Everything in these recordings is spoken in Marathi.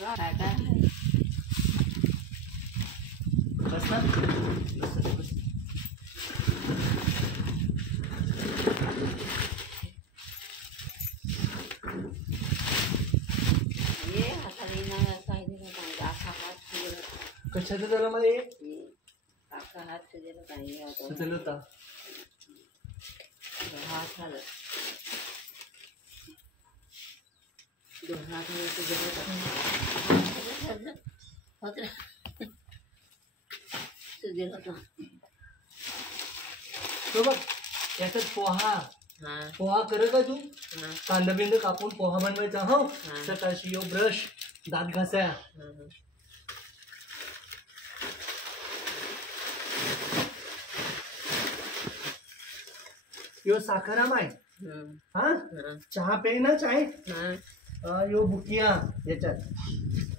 काय काय बस ना बस. ये हाताने ना काय दिलं काय आखा हात सुजलं कशाचं झालं मला हे आखा हात सुजलं काही सुचलं होता हात झालं दोन हात सुजलं होतं सुजलं होतं तो बघ याच्यात पोहा पोहा कर का तू कांदा बिंद कापून पोहा बनवायचा हो सकाळची यो ब्रश दात घासाया यो साखरा माय हा चहा पे ना चाय यो बुकिया याच्यात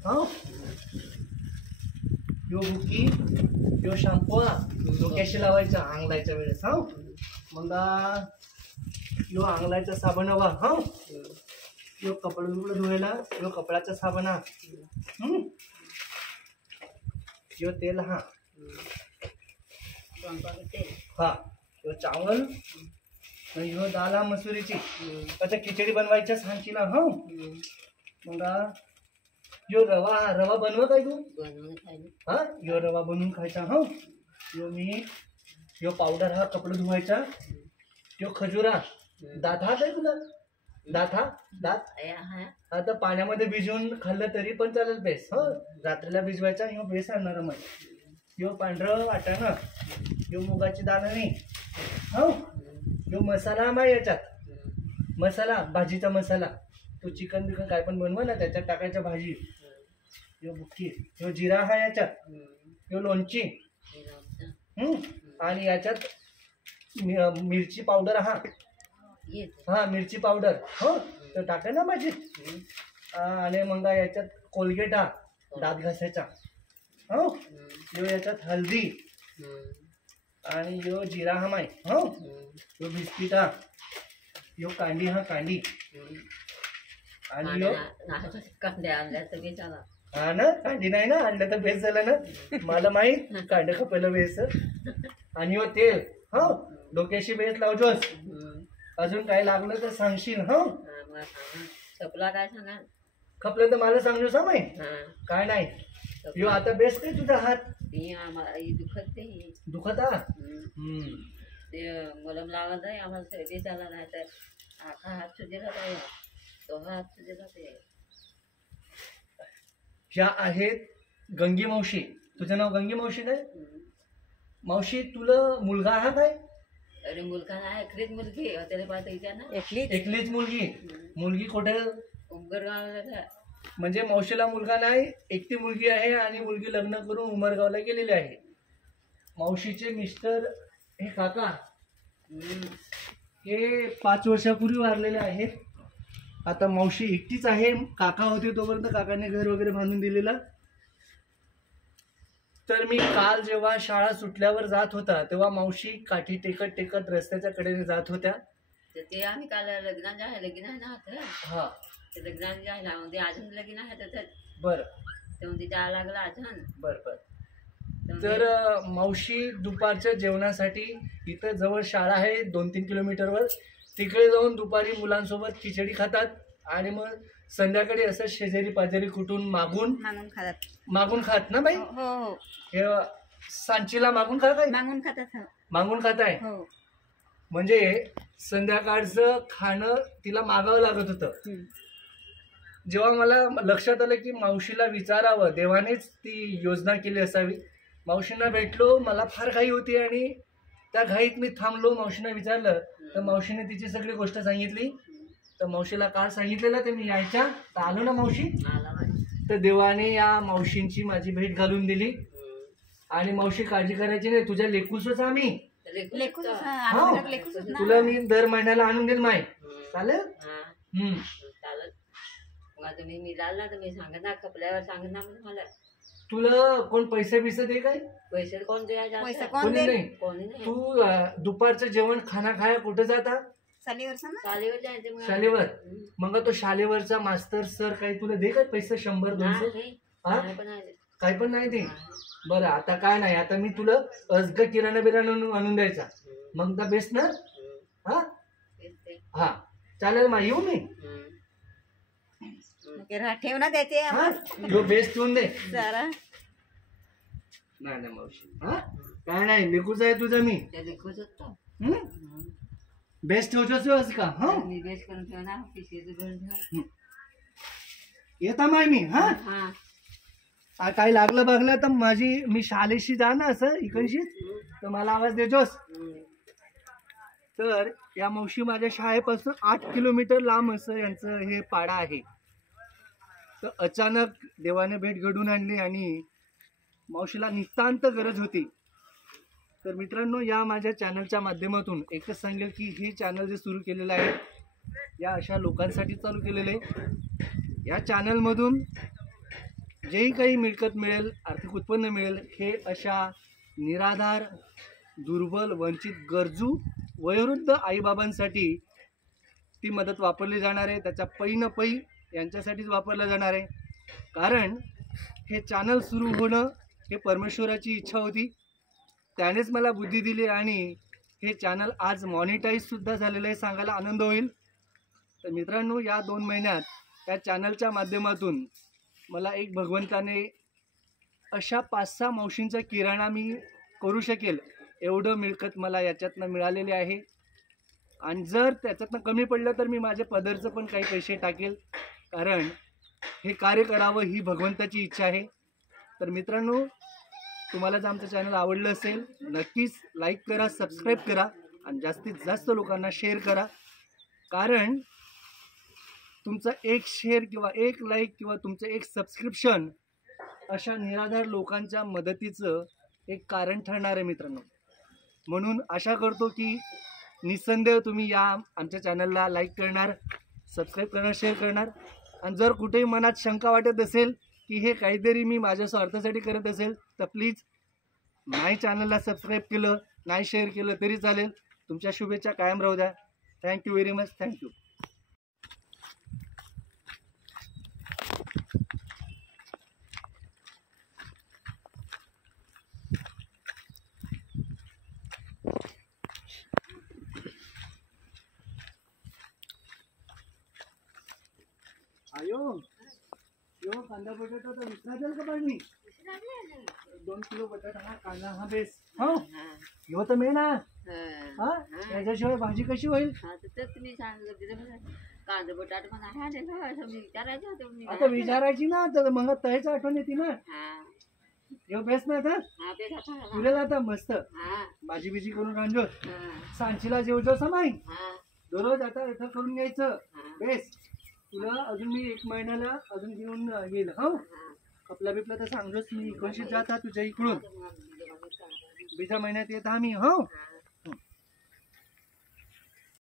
हो यो बुकी यो शॅम्पू डोक्याशी लावायचा आंगलायच्या वेळेस हो मग यो आंगलायचा साबण हवा हो यो कपडे बिपडे धुवायला यो कपड्याचा साबण हा यो तेल हा हा यो चावल ह्यो दाल हा मसुरीची आता खिचडी बनवायच्या सांगची ना हो मग यो रवा हा रवा बनव काय तू हा यो रवा बनवून खायचा हो यो मीठ यो पावडर हा कपडे धुवायचा यो खजुरा दात हात आहे तुला दात आता पाण्यामध्ये भिजवून खाल्लं तरी पण चालेल बेस हो रात्रीला भिजवायचा ह्यो बेस आणणार मग यो पांढरं वाटाणं यो मुगाची दाणे हो यो मसाला मा याच्यात मसाला भाजीचा मसाला तो चिकन बिकन काय पण बनव ना त्याच्यात टाकायच्या भाजी यो बुक्की यो जिरा हा याच्यात यो लोणची आणि याच्यात मिरची पावडर हा मिरची पावडर हो तर टाका ना भाजी आणि मग याच्यात कोलगेट हा दात घासायचा हो यो याच्यात हल्दी आणि यो जिरा हा माय हो यो बिस्किट हा यो कांडी हा कांडी आणि यो कांद्या आणल्या तर बेचाला हा ना कांडी नाही ना आणलं तर बेस झालं ना मला माहित कांड खपायला बेस आणि यो तेल हो डोक्याशी बेस लावजोस अजून काय लागलं तर सांगशील हो खपला काय सांगा खपलं तर मला सांगू सांग काय नाही यो आता बेस काय तुझा हात दुखत ते दुखत हा ते मलम लावत आहे आम्हाला बेचाला नाही तर आखा हात सुजेला आहे तो हात सुजेला ते ह्या आहेत गंगी मावशी तुझं नाव गंगी मावशी काय मावशी तुला मुलगा हा काय अरे मुलगा नाही एकलीच मुलगी त्याला पाहता इथे ना एकलीच मुलगी कुठे उंबरगावला म्हणजे मावशीला मुलगा नाही एकटी मुलगी आहे आणि मुलगी लग्न करून उमरगावला गेलेली आहे मावशीचे मिस्टर हे काका हे 5 वर्षापूर्वी वारलेले आहेत आता मावशी एकटीच आहे काका होते तोपर्यंत काकाने घर वगैरे बांधून दिलेला तर मी काल जेव्हा शाळा सुटल्यावर जात होता तेव्हा मावशी काठी टेकत टेकत रस्त्याच्या कडेने जात होत्या ते आम्ही काल लग्न आहे ना हा ते लग्न जायला म्हणजे अजून लगीन आहे त्याच्यात बरं ते म्हणजे जायला लागला अजून बरं तर मावशी दुपारच्या जेवणासाठी इथं जवळ शाळा आहे 2-3 किलोमीटरवर तिकडे जाऊन दुपारी मुलांसोबत खिचडी खातात आणि मग संध्याकाळी असं शेजारी पाजारी कुठून मागून खात ना बाई हे सांचीला मागून खाताय म्हणजे संध्याकाळचं खाणं तिला मागावं लागत होतं जेव्हा मला लक्षात आलं की मावशीला विचारावं देवानेच ती योजना केली असावी मावशींना भेटलो मला फार घाई होती आणि त्या घाईत मी थांबलो मावशींना विचारलं तर मावशीने तिची सगळी गोष्ट सांगितली तर मावशीला काल सांगितलेलं ते मी यायच्या तर आलो ना मावशी तर देवाने या मावशींची माझी भेट घालून दिली आणि मावशी काळजी करायची नाही तुझ्या लेकूसच आम्ही तुला मी दर महिन्याला आणून देईल माय चालेल मी जायला तर मी सांगत ना खपल्यावर सांगत ना मला तुला कोण पैसे बिसे दे काय पैसे कोण द्यायचा कोणी नाही तू दुपारचं जेवण खाना खाया कुठे जाता चालीवरचा ना चालीवर जायचं मग शालेवर. मग तो शालेवरचा मास्तर सर काही तुला दे का पैसे 100-200? नाही, हा? नाही पण आहे. काही पण नाही दे. बरं आता काय नाही, आता मी तुला अजग किराणा बिराणा आणून द्यायचा. मग तर बेस्ट ना. हा तेच ते. हा चालेल मग येऊ मी. ठेव ना त्याचे हा तो बेस्ट ठेवून दे. जरा नाही नाही मावशी, हा काय नाही लेकूच आहे तुझं मी. त्या देखूच होतो. बेस्ट ठेवतोस का? हा मी बेस करून ठेवणार पिशवीचं घेऊन ठेव. येता माय मी. हा काही लागलं बघलं तर मी शाळेशी जा ना असं इकडशी तर मला आवाज देतोस. तर या मावशी माझ्या शाळेपासून 8 किलोमीटर लांब असं यांचं हे पाडा आहे. तर अचानक देवाने भेट घडून आणली आणि मावशीला नितांत गरज होती. तर मित्रांनो, या माझ्या चॅनलच्या माध्यमातून एकच सांगेल की हे चॅनल जे सुरू केलेलं आहे या अशा लोकांसाठी चालू केलेलं आहे. या चॅनलमधून जेही काही मिळकत मिळेल, आर्थिक उत्पन्न मिळेल, हे अशा निराधार, दुर्बल, वंचित, गरजू, वयोवृद्ध आईबाबांसाठी ती मदत वापरली जाणार आहे. त्याच्या पै न पै यांच्यासाठीच वापरलं जाणार आहे. कारण हे चॅनल सुरू होणं हे परमेश्वराची इच्छा होती. त्यानेच मला बुद्धी दिली आणि हे चॅनल आज मॉनिटाईजसुद्धा झालेलं आहे, सांगायला आनंद होईल. तर मित्रांनो, या 2 महिन्यात या चॅनलच्या माध्यमातून मला एक भगवंताने अशा 5-6 मावशींचा किराणा मी करू शकेल एवढं मिळकत मला याच्यातनं मिळालेली आहे. आणि जर त्याच्यातनं कमी पडलं तर मी माझ्या पदरचं पण काही पैसे टाकेल, कारण हे कार्य करावं ही भगवंताची इच्छा आहे. तर मित्रांनो, तुम्हाला जर आमचं चॅनल आवडलं असेल नक्कीच लाईक करा, सबस्क्राईब करा आणि जास्तीत जास्त लोकांना शेअर करा. कारण तुमचा एक शेअर किंवा एक लाईक किंवा तुमचं एक सबस्क्रिप्शन अशा निराधार लोकांच्या मदतीचं एक कारण ठरणार आहे मित्रांनो. म्हणून आशा करतो की निसंदेह तुम्ही या आमच्या चॅनलला लाईक करणार, सबस्क्राईब करणार, शेअर करणार. आणि जर कुठेही मनात शंका वाटत असेल की हे काहीतरी मी माझ्या स्वार्थासाठी करत असेल तर प्लीज नाही चॅनलला सबस्क्राईब केलं, नाही शेअर केलं तरी चालेल. तुमच्या शुभेच्छा कायम राहू द्या. Thank you very much. थँक्यू. आयो यो कांदा बटाटा तर विसरा जाईल का पाणी? 2 किलो बटाटा हा, कांदा हा बेस. हो ह्यो तर मेन आहे. हा त्याच्याशिवाय भाजी कशी होईल? तुम्ही सांगितलं कांदा बटाटा पण आहे असं विचारायचं होतं मी. आता विचारायची ना, तर मग तयाची आठवण येते ना. ह्यो बेस ना तर तुला जाता मस्त भाजी बिजी करून रांजो सांचीला जेवतो समाई दररोज. आता इथं करून घ्यायचं बेस. तुला अजून मी 1 महिन्याला अजून घेऊन येईल. हो कपला बिपला तर सांगतोच मी. 19 जाता तुझ्या इकडून 20 महिन्यात येत आम्ही. हो